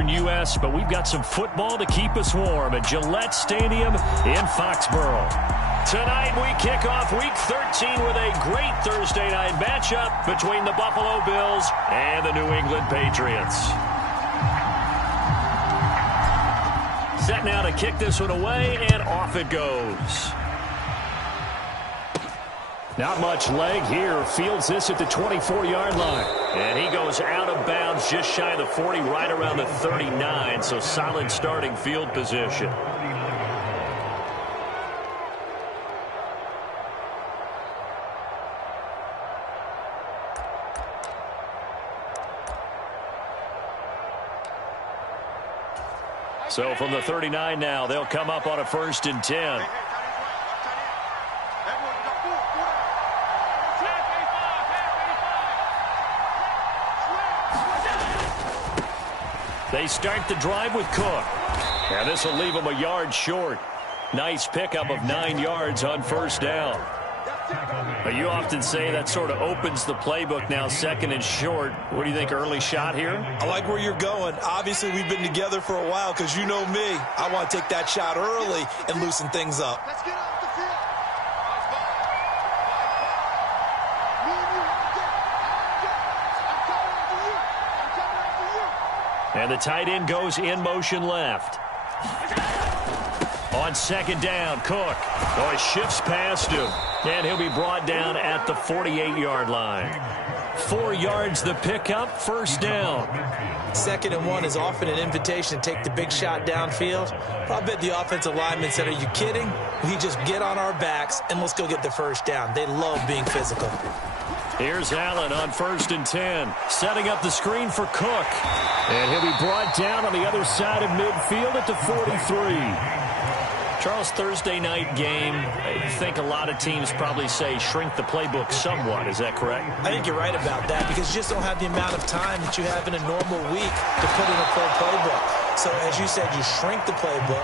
U.S., but we've got some football to keep us warm at Gillette Stadium in Foxborough. Tonight we kick off Week 13 with a great Thursday night matchup between the Buffalo Bills and the New England Patriots. Set now to kick this one away, and off it goes. Not much leg here. Fields this at the 24-yard line. And he goes out of bounds just shy of the 40, right around the 39. So solid starting field position. So from the 39 now, they'll come up on a 1st and 10. They start the drive with Cook. And this will leave them a yard short. Nice pickup of 9 yards on 1st down. You often say that sort of opens the playbook now, 2nd and short. What do you think, early shot here? I like where you're going. Obviously, we've been together for a while because you know me. I want to take that shot early and loosen things up. Let's get off the field. And the tight end goes in motion left. On 2nd down, Cook. Oh, he shifts past him. And he'll be brought down at the 48-yard line. 4 yards the pickup, 1st down. 2nd and 1 is often an invitation to take the big shot downfield. But I bet the offensive lineman said, are you kidding? We just get on our backs and let's go get the 1st down. They love being physical. Here's Allen on 1st and 10. Setting up the screen for Cook. And he'll be brought down on the other side of midfield at the 43. Charles, Thursday night game, I think a lot of teams probably say shrink the playbook somewhat. Is that correct? I think you're right about that because you just don't have the amount of time that you have in a normal week to put in a full playbook. So, as you said, you shrink the playbook,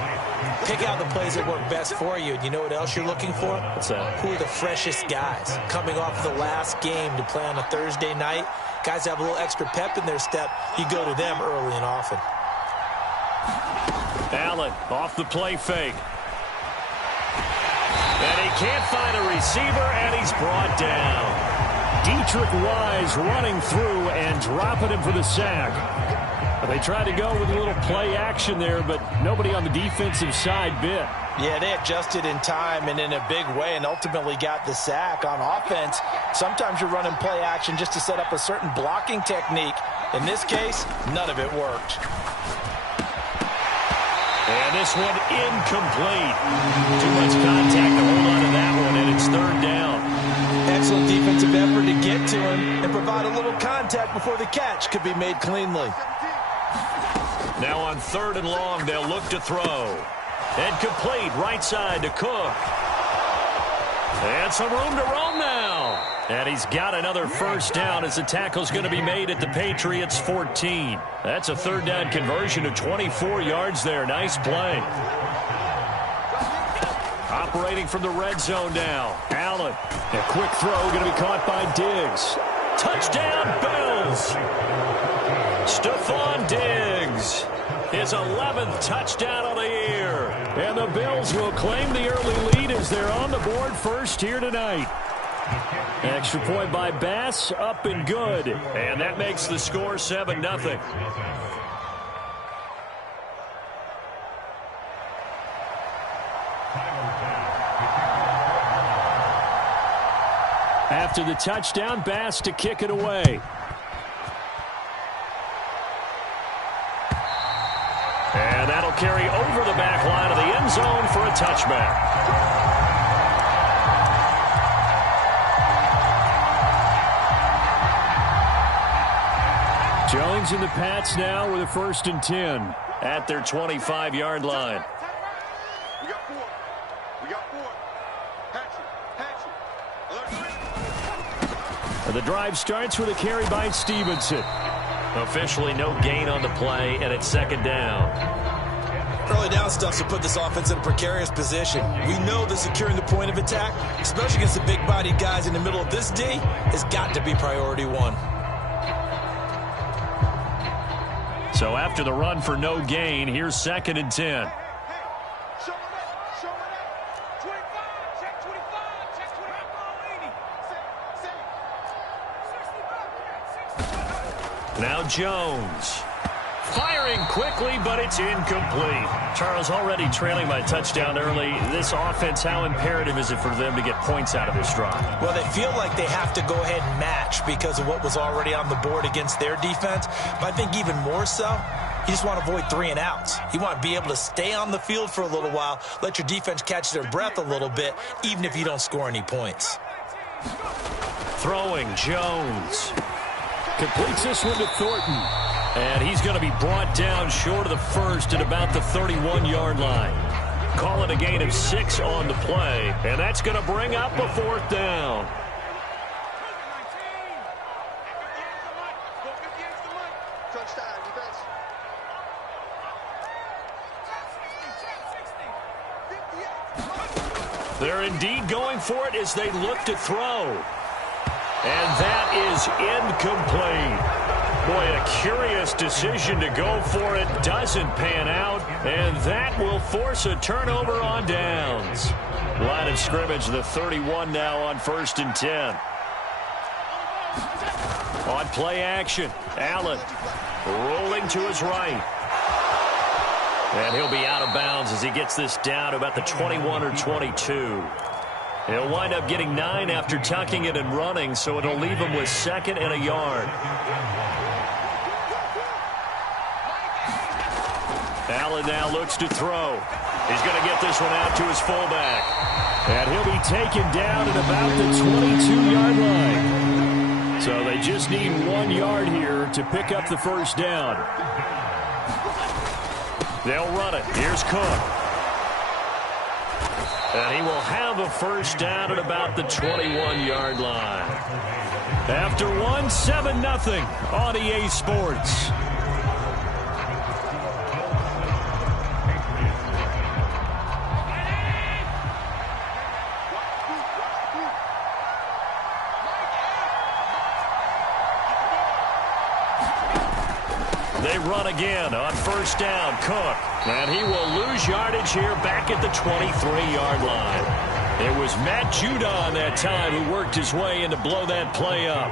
pick out the plays that work best for you. And you know what else you're looking for? What's that? Who are the freshest guys coming off the last game to play on a Thursday night? Guys have a little extra pep in their step. You go to them early and often. Allen off the play fake. And he can't find a receiver, and he's brought down. Dietrich Wise running through and dropping him for the sack. They tried to go with a little play action there, but nobody on the defensive side bit. Yeah, they adjusted in time and in a big way and ultimately got the sack. On offense, sometimes you're running play action just to set up a certain blocking technique. In this case, none of it worked. And this one incomplete. Too much contact to hold on to that one, and it's 3rd down. Excellent defensive effort to get to him and provide a little contact before the catch could be made cleanly. Now on 3rd and long, they'll look to throw. And complete, right side to Cook. And some room to roam now. And he's got another 1st down as the tackle's going to be made at the Patriots 14. That's a 3rd down conversion of 24 yards there. Nice play. Operating from the red zone now. Allen. A quick throw going to be caught by Diggs. Touchdown, Bills. Stephon Diggs. His 11th touchdown of the year. And the Bills will claim the early lead as they're on the board first here tonight. Extra point by Bass, up and good. And that makes the score 7-0. After the touchdown, Bass to kick it away. And that'll carry over the back line of the end zone for a touchback. Jones and the Pats now with a 1st and 10 at their 25-yard line. We got 4. We got 4. Hatchet. The drive starts with a carry by Stevenson. Officially no gain on the play, and it's 2nd down. Early down stuff to put this offense in a precarious position. We know that securing the point of attack, especially against the big-bodied guys in the middle of this D, has got to be priority 1. So after the run for no gain, here's 2nd and 10. Now Jones. Firing quickly, but it's incomplete. Charles, already trailing by touchdown early. This offense, how imperative is it for them to get points out of this drive? Well, they feel like they have to go ahead and match because of what was already on the board against their defense. But I think even more so, you just want to avoid 3 and outs. You want to be able to stay on the field for a little while, let your defense catch their breath a little bit, even if you don't score any points. Throwing, Jones. Completes this one to Thornton. And he's going to be brought down short of the first at about the 31-yard line. Call it a gain of 6 on the play, and that's going to bring up a 4th down. They're indeed going for it as they look to throw. And that is incomplete. Boy, a curious decision to go for it. Doesn't pan out, and that will force a turnover on downs. Line of scrimmage, the 31 now on 1st and 10. On play action, Allen rolling to his right. And he'll be out of bounds as he gets this down to about the 21 or 22. He'll wind up getting 9 after tucking it and running, so it'll leave him with 2nd and a yard. Allen now looks to throw. He's going to get this one out to his fullback. And he'll be taken down at about the 22-yard line. So they just need 1 yard here to pick up the 1st down. They'll run it. Here's Cook. And he will have a 1st down at about the 21-yard line. After 7-0 on EA Sports. They run again on 1st down. Cook. And he will lose yardage here back at the 23-yard line. It was Matt Judon that time who worked his way in to blow that play up.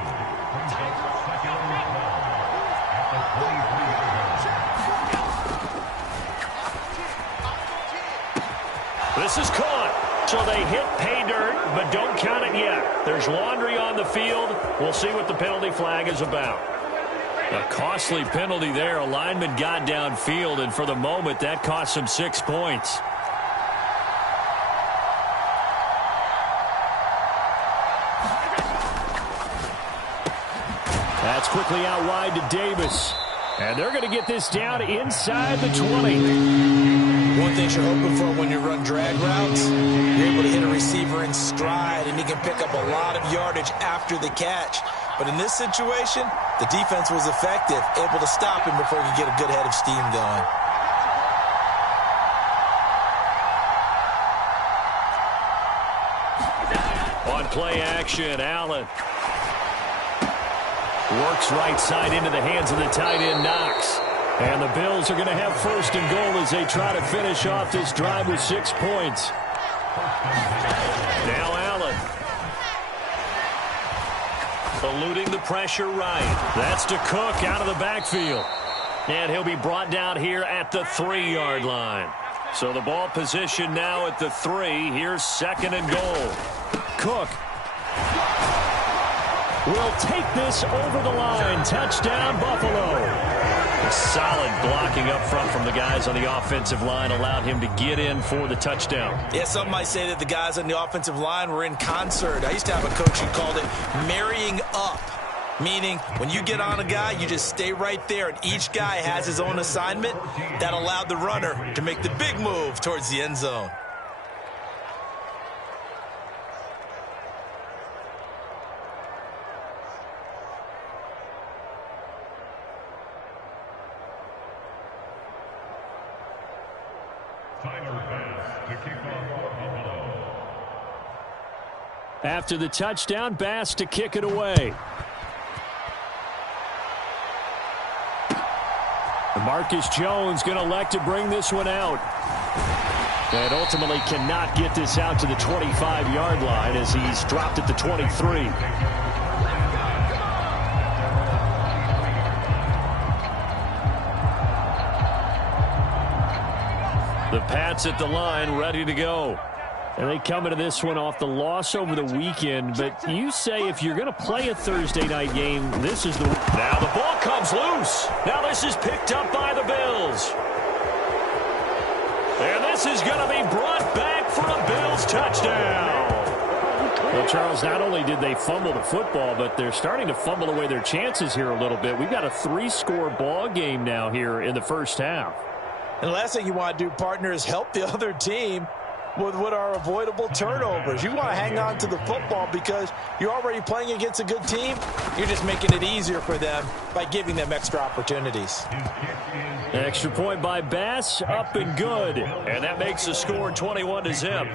This is caught. So they hit pay dirt, but don't count it yet. There's laundry on the field. We'll see what the penalty flag is about. A costly penalty there. A lineman got downfield, and for the moment, that cost him 6 points. That's quickly out wide to Davis. And they're going to get this down inside the 20. One thing you're hoping for when you run drag routes, you're able to hit a receiver in stride, and he can pick up a lot of yardage after the catch. But in this situation, the defense was effective, able to stop him before he could get a good head of steam going. On play action, Allen works right side into the hands of the tight end, Knox. And the Bills are going to have 1st and goal as they try to finish off this drive with 6 points. Now Allen. Eluding the pressure right. That's to Cook out of the backfield. And he'll be brought down here at the 3-yard line. So the ball position now at the 3. Here's 2nd and goal. Cook will take this over the line. Touchdown, Buffalo. Solid blocking up front from the guys on the offensive line allowed him to get in for the touchdown. Yeah, some might say that the guys on the offensive line were in concert. I used to have a coach who called it marrying up, meaning when you get on a guy, you just stay right there, and each guy has his own assignment. That allowed the runner to make the big move towards the end zone. After the touchdown, Bass to kick it away. Marcus Jones going to elect to bring this one out. And ultimately cannot get this out to the 25-yard line as he's dropped at the 23. The Pats at the line ready to go. And they come into this one off the loss over the weekend. But you say if you're going to play a Thursday night game, this is the... Now the ball comes loose. Now this is picked up by the Bills. And this is going to be brought back for a Bills touchdown. Well, Charles, not only did they fumble the football, but they're starting to fumble away their chances here a little bit. We've got a 3-score ball game now here in the first half. And the last thing you want to do, partner, is help the other team with what are avoidable turnovers. You want to hang on to the football because you're already playing against a good team. You're just making it easier for them by giving them extra opportunities. Extra point by Bass, up and good. And that makes the score 21-0.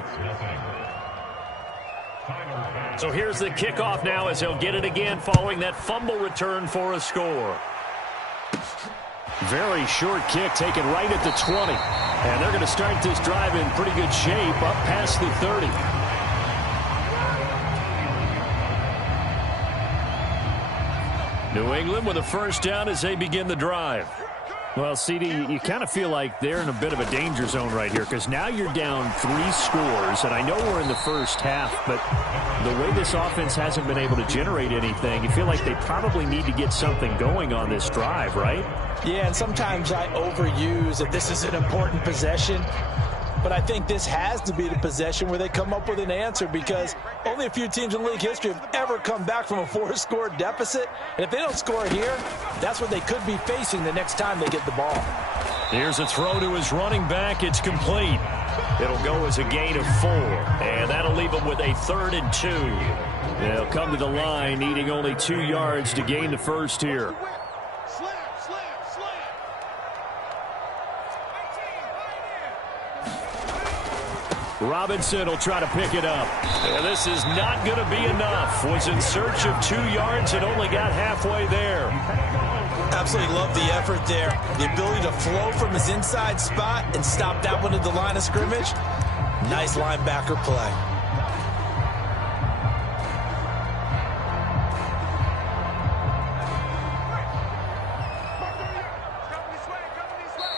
So here's the kickoff now as he'll get it again following that fumble return for a score. Very short kick taken right at the 20. And they're going to start this drive in pretty good shape up past the 30. New England with a first down as they begin the drive. Well, CD, you kind of feel like they're in a bit of a danger zone right here because now you're down 3 scores, and I know we're in the first half, but the way this offense hasn't been able to generate anything, you feel like they probably need to get something going on this drive, right? Yeah, and sometimes I overuse that this is an important possession, but I think this has to be the possession where they come up with an answer because only a few teams in league history have ever come back from a 4-score deficit. And if they don't score here, that's what they could be facing the next time they get the ball. Here's a throw to his running back. It's complete. It'll go as a gain of 4, and that'll leave them with a 3rd and 2. They'll come to the line needing only 2 yards to gain the first here. Robinson will try to pick it up. And this is not going to be enough. Was in search of 2 yards and only got halfway there. Absolutely love the effort there. The ability to flow from his inside spot and stop that one at the line of scrimmage. Nice linebacker play.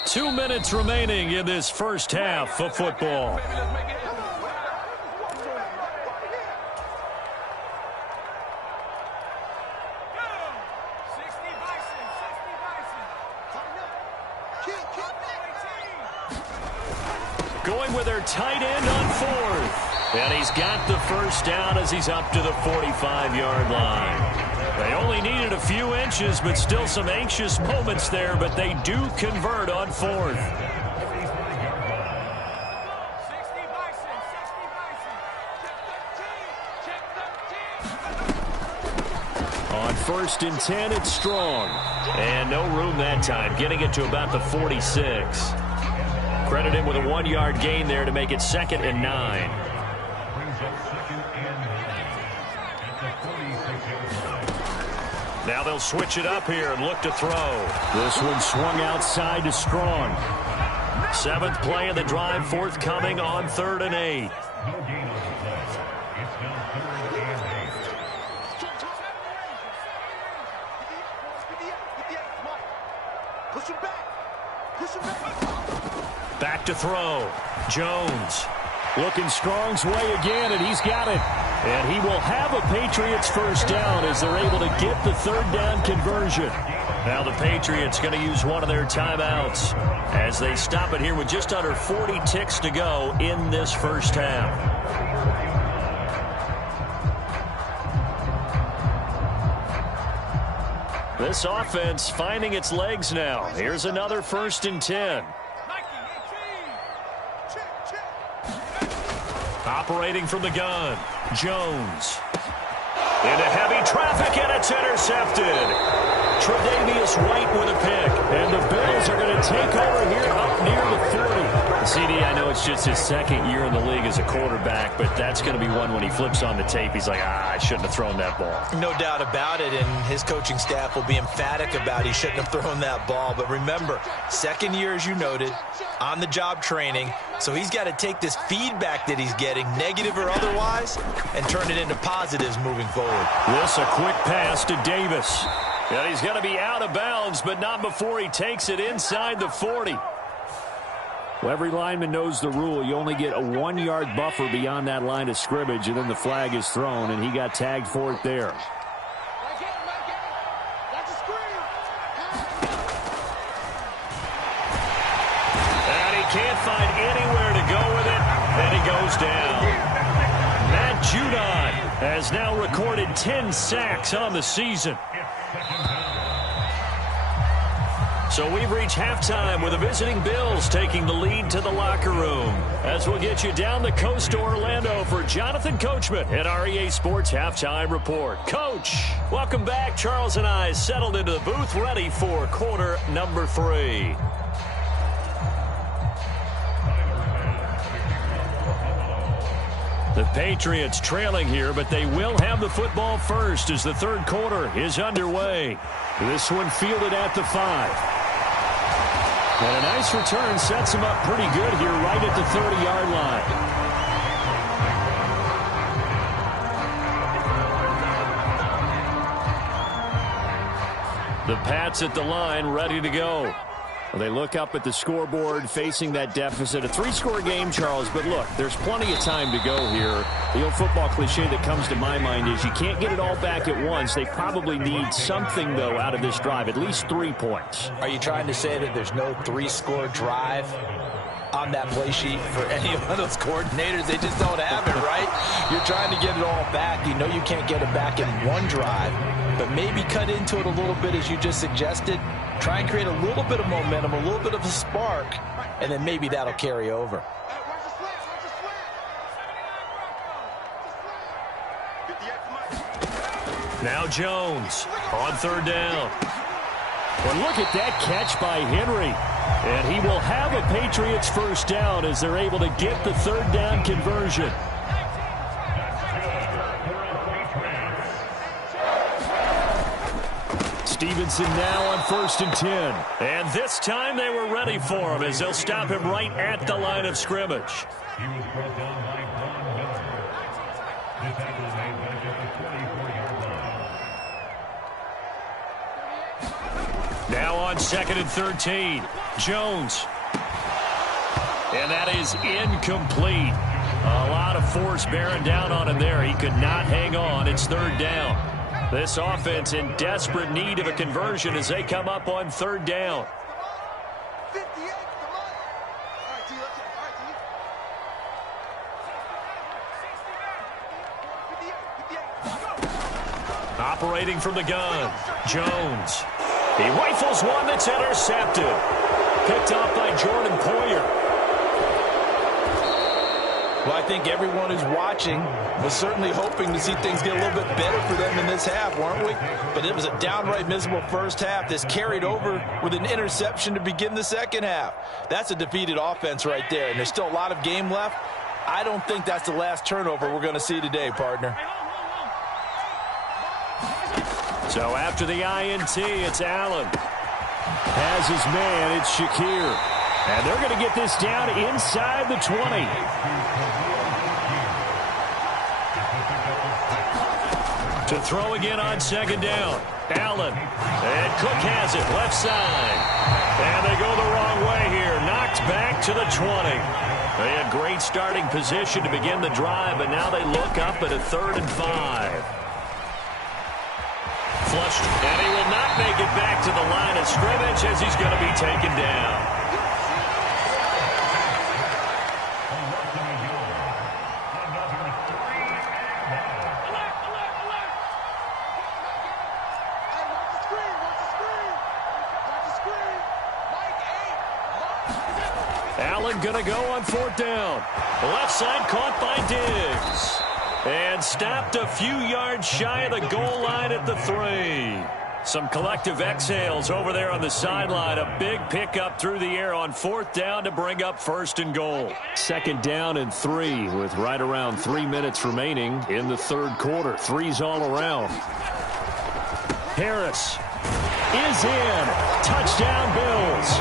Two minutes remaining in this first half of football. Going with their tight end on 4th. And he's got the first down as he's up to the 45-yard line. They only needed a few inches, but still some anxious moments there, but they do convert on 4th. On 1st and 10, it's Strong. And no room that time, getting it to about the 46. Credit him with a 1-yard gain there to make it 2nd and 9. Now they'll switch it up here and look to throw. This one swung outside to Strong. 7th play of the drive forthcoming on 3rd and 8. Back to throw. Jones looking Strong's way again, and he's got it. And he will have a Patriots first down as they're able to get the 3rd down conversion. Now the Patriots going to use one of their timeouts as they stop it here with just under 40 ticks to go in this first half. This offense finding its legs now. Here's another 1st and 10. Operating from the gun, Jones. Into heavy traffic, and it's intercepted. Tre'Davious White with a pick. And the Bills are going to take over here up near the 40. CD, I know it's just his second year in the league as a quarterback, but that's going to be one when he flips on the tape, he's like, I shouldn't have thrown that ball. No doubt about it, and his coaching staff will be emphatic about he shouldn't have thrown that ball. But remember, second year, as you noted, on-the-job training, so he's got to take this feedback that he's getting, negative or otherwise, and turn it into positives moving forward. This a quick pass to Davis. And he's going to be out of bounds, but not before he takes it inside the 40. Well, every lineman knows the rule. You only get a 1-yard buffer beyond that line of scrimmage, and then the flag is thrown, and he got tagged for it there. And he can't find anywhere to go with it, and he goes down. Matt Judon has now recorded 10 sacks on the season. So we've reached halftime with the visiting Bills taking the lead to the locker room. As we'll get you down the coast to Orlando for Jonathan Coachman at our EA Sports Halftime Report. Coach, welcome back. Charles and I settled into the booth ready for quarter number 3. The Patriots trailing here, but they will have the football first as the third quarter is underway. This one fielded at the 5. And a nice return sets him up pretty good here right at the 30-yard line. The Pats at the line ready to go. Well, they look up at the scoreboard facing that deficit. A 3-score game, Charles, but look, there's plenty of time to go here. The old football cliche that comes to my mind is you can't get it all back at once. They probably need something, though, out of this drive, at least 3 points. Are you trying to say that there's no 3-score drive on that play sheet for any of those coordinators? They just don't have it, right? You're trying to get it all back. You know you can't get it back in one drive, but maybe cut into it a little bit as you just suggested. Try and create a little bit of momentum, a little bit of a spark, and then maybe that'll carry over. Now Jones on third down. Well, look at that catch by Henry. And he will have a Patriots first down as they're able to get the third down conversion. Stevenson now on 1st and 10. And this time they were ready for him as they'll stop him right at the line of scrimmage. Now on 2nd and 13. Jones. And that is incomplete. A lot of force bearing down on him there. He could not hang on. It's third down. This offense in desperate need of a conversion as they come up on third down. Operating from the gun, Jones. He rifles one that's intercepted. Picked off by Jordan Poyer. Well, I think everyone who's watching was certainly hoping to see things get a little bit better for them in this half, weren't we? But it was a downright miserable first half. This carried over with an interception to begin the second half. That's a defeated offense right there, and there's still a lot of game left. I don't think that's the last turnover we're going to see today, partner. So after the INT, it's Allen. Has his man, it's Shakir. And they're going to get this down inside the 20. To throw again on second down. Allen. And Cook has it left side. And they go the wrong way here. Knocked back to the 20. They had great starting position to begin the drive, but now they look up at a 3rd and 5. Flushed. And he will not make it back to the line of scrimmage as he's going to be taken down. Allen going to go on 4th down. Left side caught by Diggs. And stopped a few yards shy of the goal line at the 3. Some collective exhales over there on the sideline. A big pickup through the air on 4th down to bring up 1st and goal. 2nd down and 3 with right around 3 minutes remaining in the 3rd quarter. 3's all around. Harris is in. Touchdown, Bills.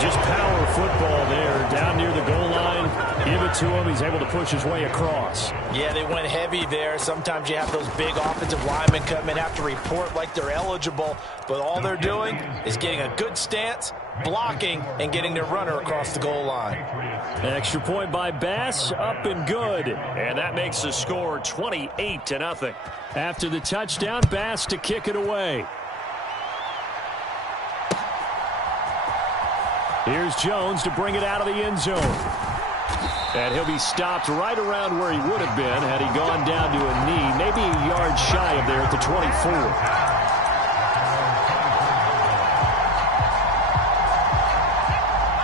Just power football there down near the goal line. Give it to him. He's able to push his way across. Yeah, they went heavy there. Sometimes you have those big offensive linemen come in, have to report like they're eligible, but all they're doing is getting a good stance, blocking, and getting their runner across the goal line. An extra point by Bass, up and good. And that makes the score 28-0. After the touchdown, Bass to kick it away. Here's Jones to bring it out of the end zone. And he'll be stopped right around where he would have been had he gone down to a knee, maybe a yard shy of there at the 24.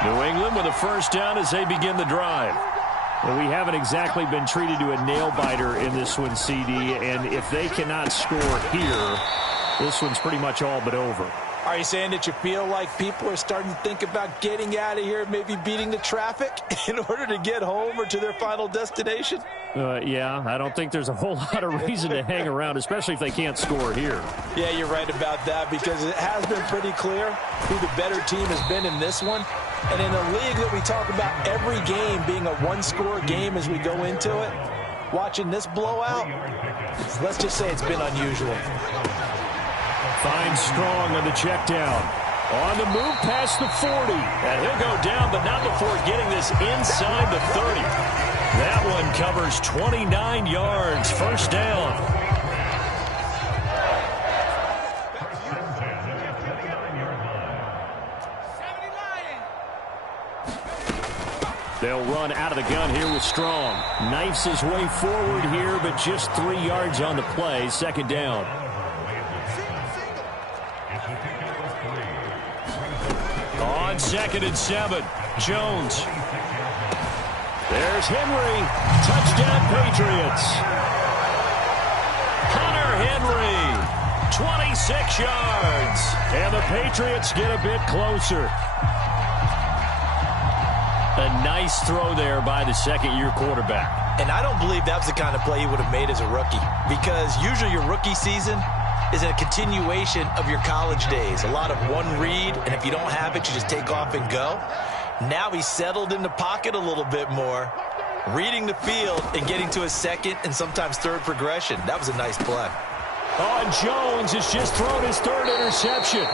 New England with a 1st down as they begin the drive. Well, we haven't exactly been treated to a nail-biter in this one, CD, and if they cannot score here, this one's pretty much all but over. Are you saying that you feel like people are starting to think about getting out of here, maybe beating the traffic in order to get home or to their final destination? Yeah, I don't think there's a whole lot of reason to hang around, especially if they can't score here. Yeah, you're right about that because it has been pretty clear who the better team has been in this one. And in a league that we talk about every game being a one-score game as we go into it, watching this blowout, let's just say it's been unusual. Finds Strong on the check down. On the move past the 40. And he'll go down, but not before getting this inside the 30. That one covers 29 yards. 1st down. They'll run out of the gun here with Strong. Knifes his way forward here, but just 3 yards on the play. 2nd down. On 2nd and 7, Jones. There's Henry. Touchdown, Patriots. Hunter Henry, 26 yards. And the Patriots get a bit closer. A nice throw there by the 2nd-year quarterback. And I don't believe that was the kind of play he would have made as a rookie, because usually your rookie season is a continuation of your college days. A lot of one read, and if you don't have it, you just take off and go. Now he's settled in the pocket a little bit more, reading the field and getting to his 2nd and sometimes 3rd progression. That was a nice play. Oh, and Jones has just thrown his 3rd interception.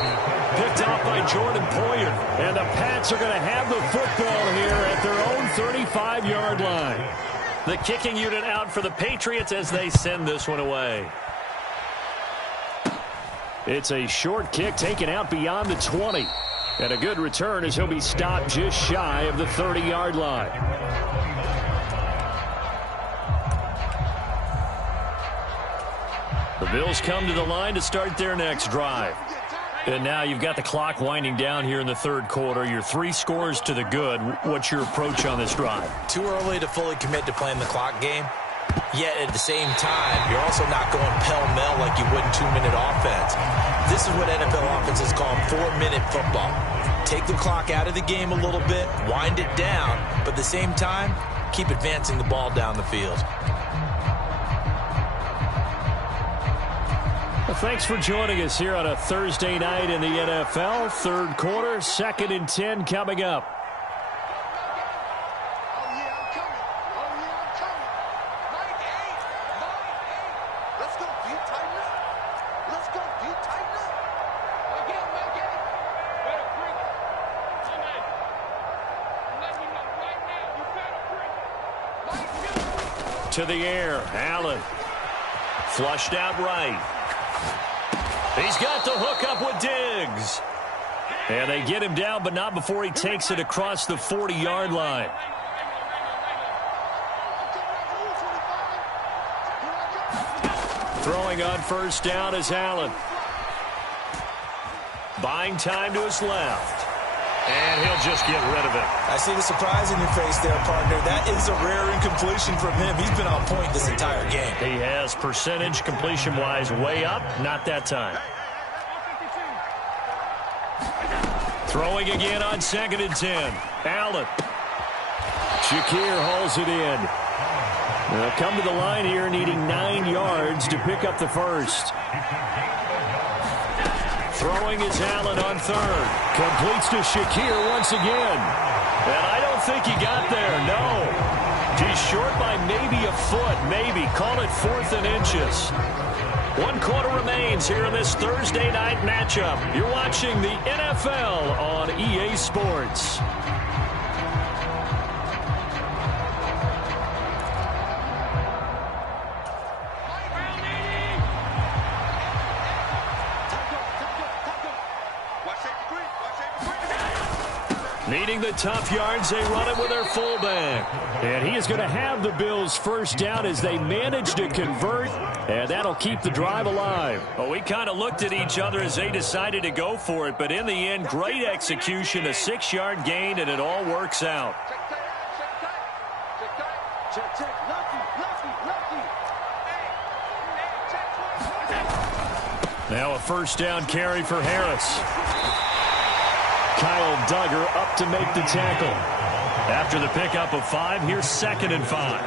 Picked off by Jordan Poyer. And the Pats are going to have the football here at their own 35-yard line. The kicking unit out for the Patriots as they send this one away. It's a short kick taken out beyond the 20. And a good return as he'll be stopped just shy of the 30-yard line. The Bills come to the line to start their next drive. And now you've got the clock winding down here in the 3rd quarter. You're 3 scores to the good. What's your approach on this drive? Too early to fully commit to playing the clock game. Yet at the same time, you're also not going pell-mell like you would in 2-minute offense. This is what NFL offenses call 4-minute football. Take the clock out of the game a little bit, wind it down, but at the same time, keep advancing the ball down the field. Well, thanks for joining us here on a Thursday night in the NFL. 3rd quarter, 2nd and 10 coming up. To the air, Allen. Flushed out right. He's got the hook up with Diggs. And they get him down, but not before he takes it across the 40-yard line. Throwing on 1st down is Allen. Buying time to his left. And he'll just get rid of it. I see the surprise in your face there, partner. That is a rare incompletion from him. He's been on point this entire game. He has percentage completion-wise way up. Not that time. Throwing again on 2nd and 10. Allen. Shakir hauls it in. They'll come to the line here needing 9 yards to pick up the first. Throwing is Allen on 3rd. Completes to Shakir once again. And I don't think he got there, no. He's short by maybe a foot, maybe. Call it 4th and inches. 1 quarter remains here in this Thursday night matchup. You're watching the NFL on EA Sports. Needing the tough yards, they run it with their fullback. And he is going to have the Bills first down as they manage to convert, and that'll keep the drive alive. Well, we kind of looked at each other as they decided to go for it, but in the end, great execution, a 6-yard gain, and it all works out. Now a first down carry for Harris. Kyle Duggar up to make the tackle. After the pickup of 5, here's 2nd and 5.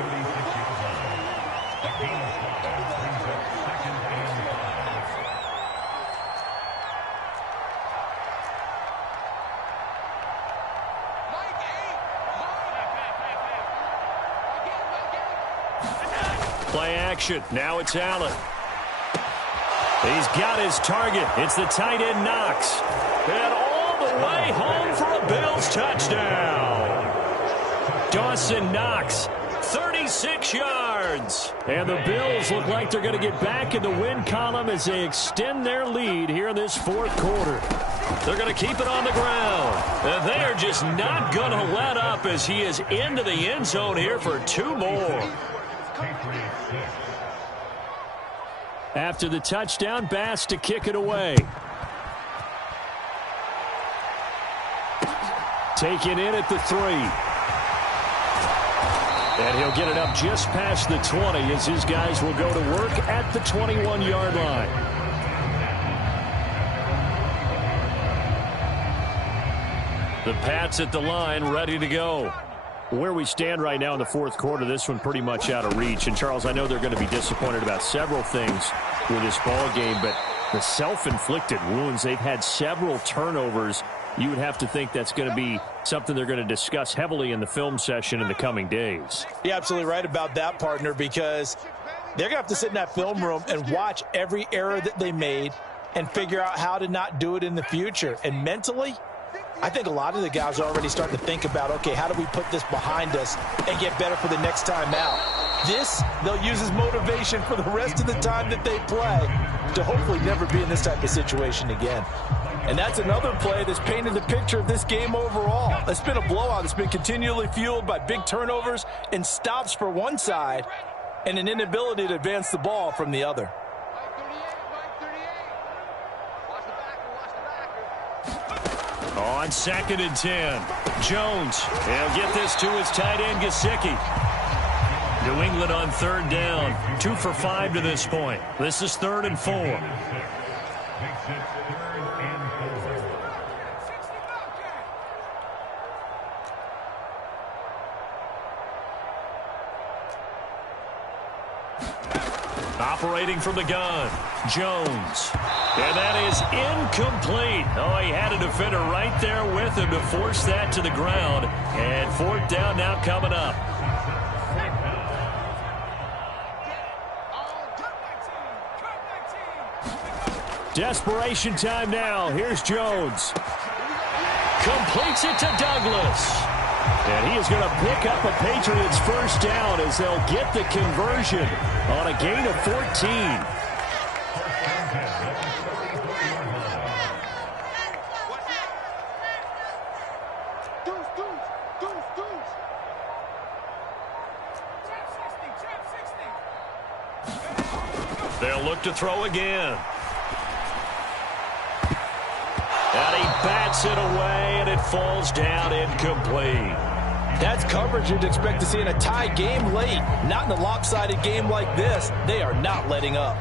Play action. Now it's Allen. He's got his target. It's the tight end Knox. And all the way home for a Bills touchdown. Dawson Knox, 36 yards. And the Bills look like they're going to get back in the win column as they extend their lead here in this 4th quarter. They're going to keep it on the ground. And they are just not going to let up as he is into the end zone here for 2 more. After the touchdown, Bass to kick it away. Taken in at the 3. And he'll get it up just past the 20 as his guys will go to work at the 21-yard line. The Pats at the line, ready to go. Where we stand right now in the 4th quarter, this one pretty much out of reach. And, Charles, I know they're going to be disappointed about several things with this ball game, but the self-inflicted wounds, they've had several turnovers. You would have to think that's going to be something they're going to discuss heavily in the film session in the coming days. You're absolutely right about that, partner, because they're going to have to sit in that film room and watch every error that they made and figure out how to not do it in the future. And mentally, I think a lot of the guys are already starting to think about, okay, how do we put this behind us and get better for the next time out? This, they'll use as motivation for the rest of the time that they play to hopefully never be in this type of situation again. And that's another play that's painted the picture of this game overall. It's been a blowout. It's been continually fueled by big turnovers and stops for one side and an inability to advance the ball from the other. On 2nd and 10, Jones. He'll get this to his tight end, Gesicki. New England on 3rd down. 2 for 5 to this point. This is 3rd and 4. Operating from the gun, Jones. And that is incomplete. Oh, he had a defender right there with him to force that to the ground. And 4th down now coming up. Desperation time now. Here's Jones. Completes it to Douglas. And he is going to pick up a Patriots first down as they'll get the conversion on a gain of 14. They'll look to throw again. And he bats it away, and it falls down incomplete. That's coverage you'd expect to see in a tie game late. Not in a lopsided game like this. They are not letting up.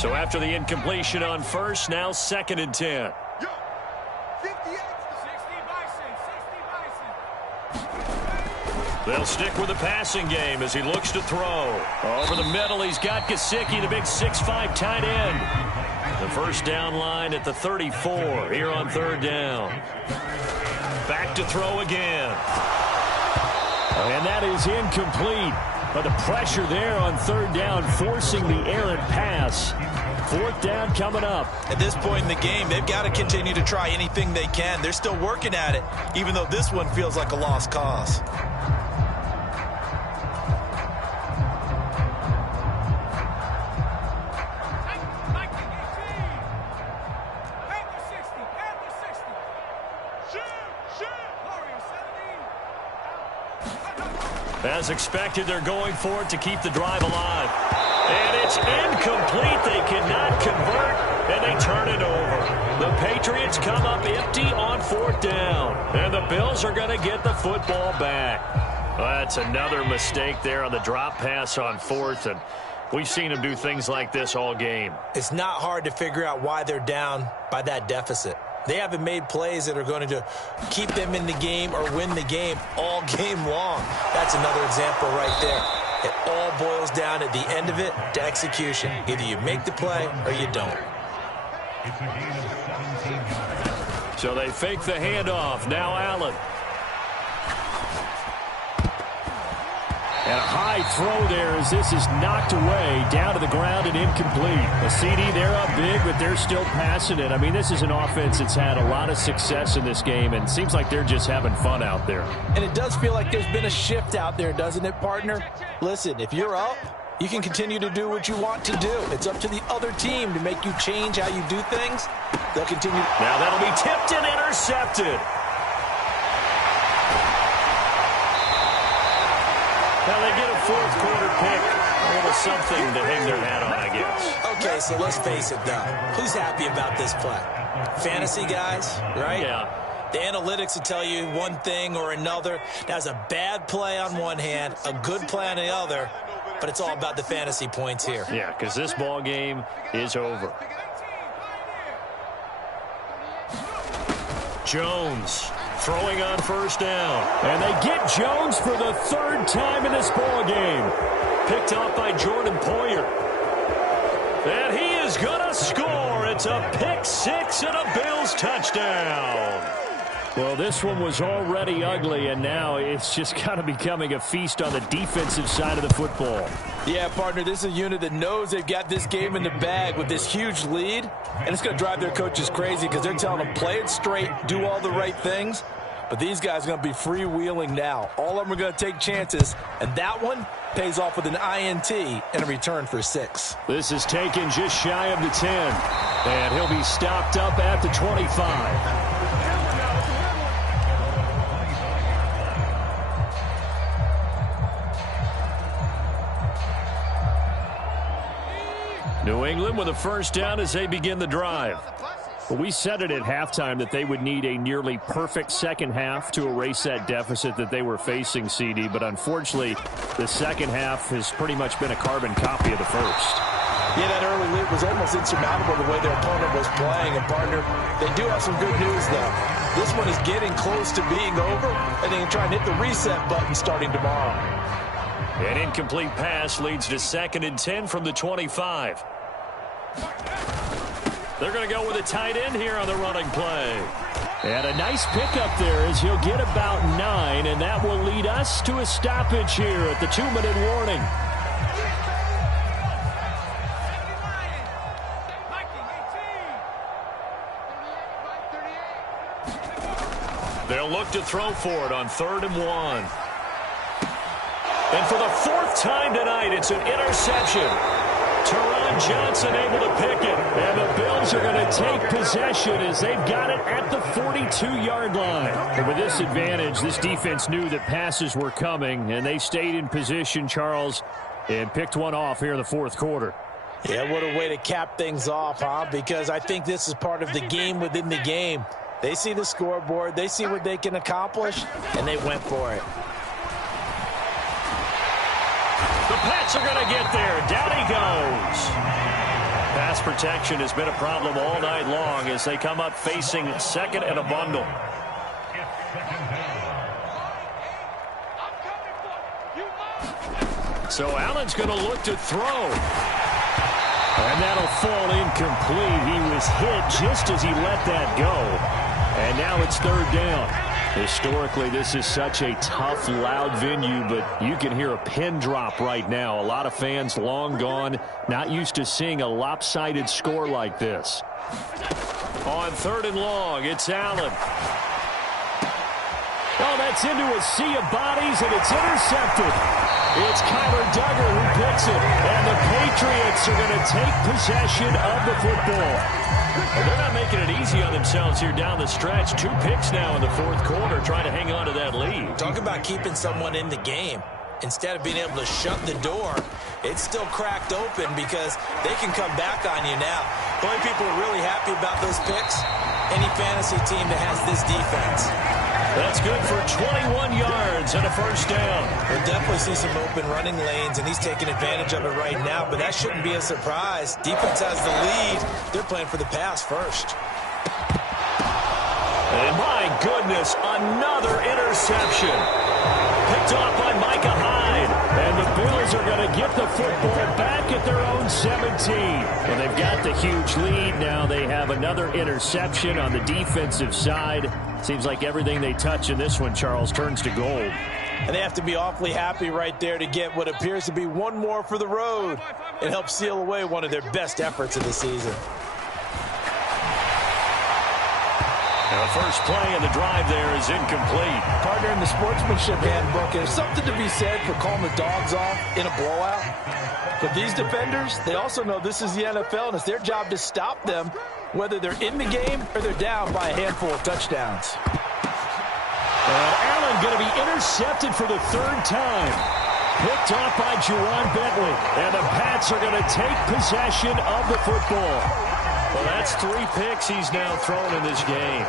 So after the incompletion on first, now 2nd and 10. Yo, 58. 60 Bison. They'll stick with the passing game as he looks to throw. Over the middle, he's got Gesicki, the big 6'5" tight end. The first down line at the 34 here on 3rd down. Back to throw again. And that is incomplete. But the pressure there on 3rd down, forcing the errant pass. 4th down coming up. At this point in the game, they've got to continue to try anything they can. They're still working at it, even though this one feels like a lost cause. As expected, they're going for it to keep the drive alive. And it's incomplete. They cannot convert, and they turn it over. The Patriots come up empty on 4th down, and the Bills are going to get the football back. Well, that's another mistake there on the drop pass on 4th, and we've seen them do things like this all game. It's not hard to figure out why they're down by that deficit. They haven't made plays that are going to keep them in the game or win the game all game long. That's another example right there. It all boils down at the end of it to execution. Either you make the play or you don't. So they fake the handoff. Now Allen. And a high throw there as this is knocked away, down to the ground and incomplete. A CD, they're up big, but they're still passing it. I mean, this is an offense that's had a lot of success in this game, and it seems like they're just having fun out there. And it does feel like there's been a shift out there, doesn't it, partner? Listen, if you're up, you can continue to do what you want to do. It's up to the other team to make you change how you do things. They'll continue. Now that'll be tipped and intercepted. Now they get a 4th quarter pick. A little something to hang their hat on, I guess. Okay, so let's face it, though. Who's happy about this play? Fantasy guys, right? Yeah. The analytics will tell you one thing or another. That's a bad play on one hand, a good play on the other, but it's all about the fantasy points here. Yeah, because this ball game is over. Jones throwing on 1st down. And they get Jones for the 3rd time in this ball game. Picked off by Jordan Poyer. And he is going to score. It's a pick 6 and a Bills touchdown. Well, this one was already ugly, and now it's just kind of becoming a feast on the defensive side of the football. Yeah, partner, this is a unit that knows they've got this game in the bag with this huge lead, and it's going to drive their coaches crazy because they're telling them play it straight, do all the right things. But these guys are going to be freewheeling now. All of them are going to take chances, and that one pays off with an INT and a return for 6. This is taken just shy of the 10, and he'll be stopped up at the 25. New England with a 1st down as they begin the drive. Well, we said it at halftime that they would need a nearly perfect second half to erase that deficit that they were facing, CD. But unfortunately, the second half has pretty much been a carbon copy of the first. Yeah, that early lead was almost insurmountable the way their opponent was playing. And, partner, they do have some good news, though. This one is getting close to being over, and they can try and hit the reset button starting tomorrow. An incomplete pass leads to 2nd and 10 from the 25. They're going to go with a tight end here on the running play. And a nice pickup there as he'll get about 9, and that will lead us to a stoppage here at the 2-minute warning. They'll look to throw for it on 3rd and 1. And for the 4th time tonight, it's an interception. Teron Johnson able to pick it. And the Bills are going to take possession as they've got it at the 42-yard line. And with this advantage, this defense knew that passes were coming, and they stayed in position, Charles, and picked one off here in the 4th quarter. Yeah, what a way to cap things off, huh? Because I think this is part of the game within the game. They see the scoreboard, they see what they can accomplish, and they went for it. The Pats are going to get there. Down he goes. Pass pass protection has been a problem all night long as they come up facing second and a bundle. So Allen's going to look to throw. And that'll fall incomplete. He was hit just as he let that go. And now it's third down. Historically, this is such a tough, loud venue, but you can hear a pin drop right now. A lot of fans long gone, not used to seeing a lopsided score like this. On third and long, it's Allen. Oh, that's into a sea of bodies, and it's intercepted. It's Kyler Duggar who picks it, and the Patriots are going to take possession of the football. Well, they're not making it easy on themselves here down the stretch. 2 picks now in the fourth quarter, trying to hang on to that lead. Talk about keeping someone in the game. Instead of being able to shut the door, it's still cracked open because they can come back on you now. The only people who are really happy about those picks, any fantasy team that has this defense. That's good for 21 yards and a first down. We'll definitely see some open running lanes, and he's taking advantage of it right now, but that shouldn't be a surprise. Defense has the lead. They're playing for the pass first. And my goodness, another interception. Picked off by Micah Hyde. And the Bills are going to get the football back at their own 17. And they've got the huge lead. Now they have another interception on the defensive side. Seems like everything they touch in this one, Charles, turns to gold. And they have to be awfully happy right there to get what appears to be one more for the road. It helps seal away one of their best efforts of the season. Now, the first play of the drive there is incomplete. Partner, in the sportsmanship handbook, there's something to be said for calling the dogs off in a blowout. But these defenders, they also know this is the NFL, and it's their job to stop them, whether they're in the game or they're down by a handful of touchdowns. And Allen going to be intercepted for the third time. Picked off by Juwan Bentley. And the Pats are going to take possession of the football. Well, that's 3 picks he's now thrown in this game.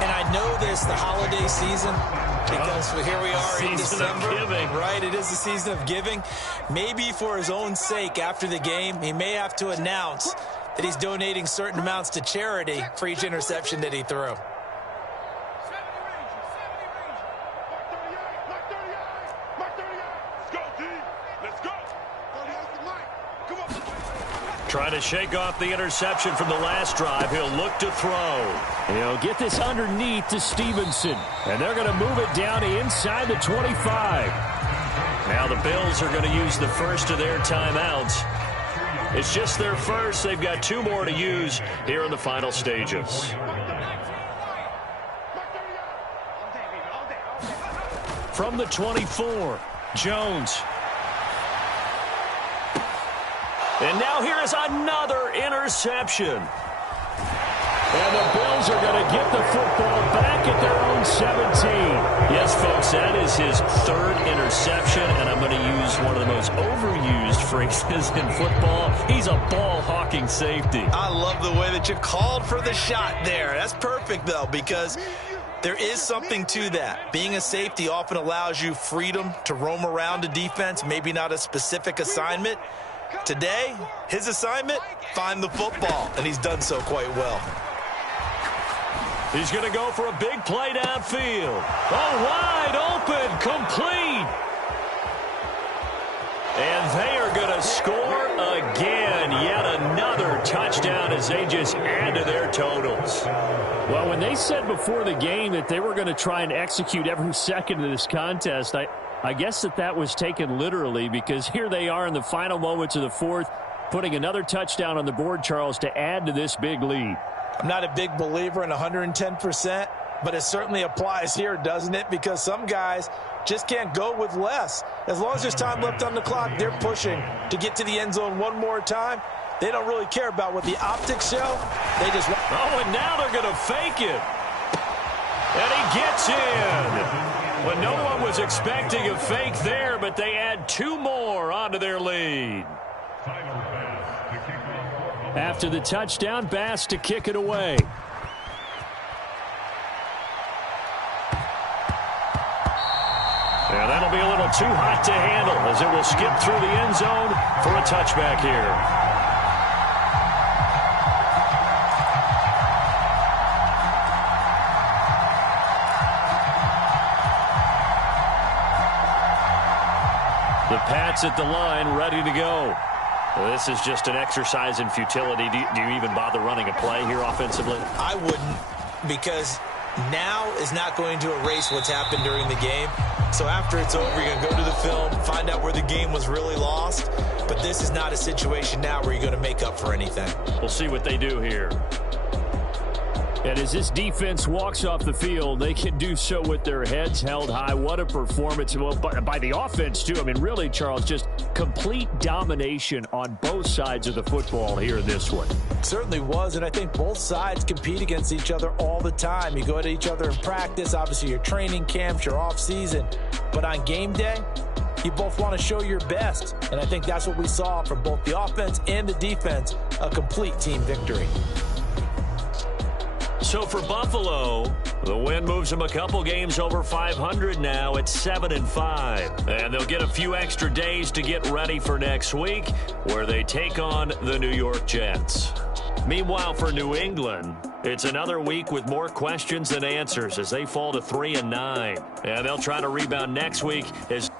And I know this, the holiday season, because here we are in December. Giving. Right, it is the season of giving. Maybe for his own sake after the game, he may have to announce that he's donating certain amounts to charity for each interception that he threw. Trying to shake off the interception from the last drive. He'll look to throw. He'll get this underneath to Stevenson. And they're going to move it down to inside the 25. Now the Bills are going to use the first of their timeouts. It's just their first. They've got 2 more to use here in the final stages. From the 24, Jones. And now here is another interception. And the Bills are going to get the football back at their own 17. Yes, folks, that is his 3rd interception, and I'm going to use one of the most overused phrases in football. He's a ball-hawking safety. I love the way that you called for the shot there. That's perfect, though, because there is something to that. Being a safety often allows you freedom to roam around a defense, maybe not a specific assignment. Today, his assignment, find the football, and he's done so quite well. He's going to go for a big play downfield. Oh, wide open, complete. And they are going to score again. Yet another touchdown as they just add to their totals. Well, when they said before the game that they were going to try and execute every second of this contest, I guess that was taken literally, because here they are in the final moments of the fourth, putting another touchdown on the board, Charles, to add to this big lead. I'm not a big believer in 110%, but it certainly applies here, doesn't it? Because some guys just can't go with less. As long as there's time left on the clock, they're pushing to get to the end zone one more time. They don't really care about what the optics show. They just... Oh, and now they're going to fake it. And he gets in. Well, no one was expecting a fake there, but they add 2 more onto their lead. After the touchdown, Bass to kick it away. And that'll be a little too hot to handle as it will skip through the end zone for a touchback here. The Pats at the line, ready to go. This is just an exercise in futility. Do you even bother running a play here offensively? I wouldn't, because now is not going to erase what's happened during the game. So after it's over, you're going to go to the film, find out where the game was really lost. But this is not a situation now where you're going to make up for anything. We'll see what they do here. And as this defense walks off the field, they can do so with their heads held high. What a performance. Well, by the offense, too. I mean, really, Charles, just complete domination on both sides of the football here in this one. Certainly was, and I think both sides compete against each other all the time. You go at each other in practice, obviously your training camps, your off-season. But on game day, you both want to show your best. And I think that's what we saw from both the offense and the defense, a complete team victory. So for Buffalo, the win moves them a couple games over 500 now at 7-5. And they'll get a few extra days to get ready for next week, where they take on the New York Jets. Meanwhile, for New England, it's another week with more questions than answers as they fall to 3-9. And they'll try to rebound next week as